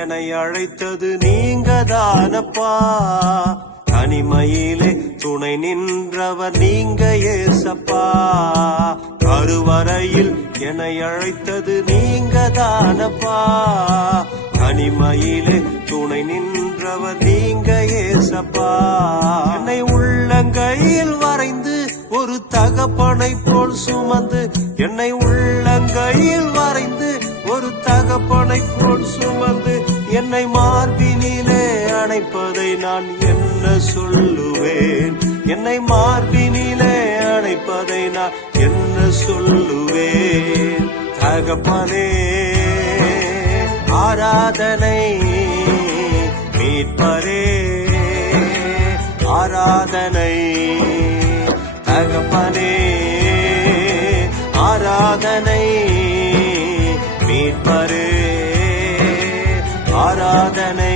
என்னை அழைத்தது நீங்க தானப்பா. தனிமையிலே துணை நின்றவர் நீங்க ஏசப்பா. கருவறையில் என்னை அழைத்தது நீங்க தானப்பா. தனிமையிலே துணை நின்றவர் நீங்க ஏசப்பா. என்னை உள்ளங்கையில் வரைந்து ஒரு தகப்பனை போல் சுமந்து, என்னை உள்ளங்கையில் வரைந்து ஒரு தகப்பனை போல் சுமந்து, என்னை மார்பினிலே அணைப்பதை நான் என்ன சொல்லுவேன்? என்னை மார்பினிலே அணைப்பதை நான் என்ன சொல்லுவேன்? தகப்பனே ஆராதனை, மீட்பரே ஆராதனை. தகப்பனே ஆராதனை, மீட்பரே ஆராதனை.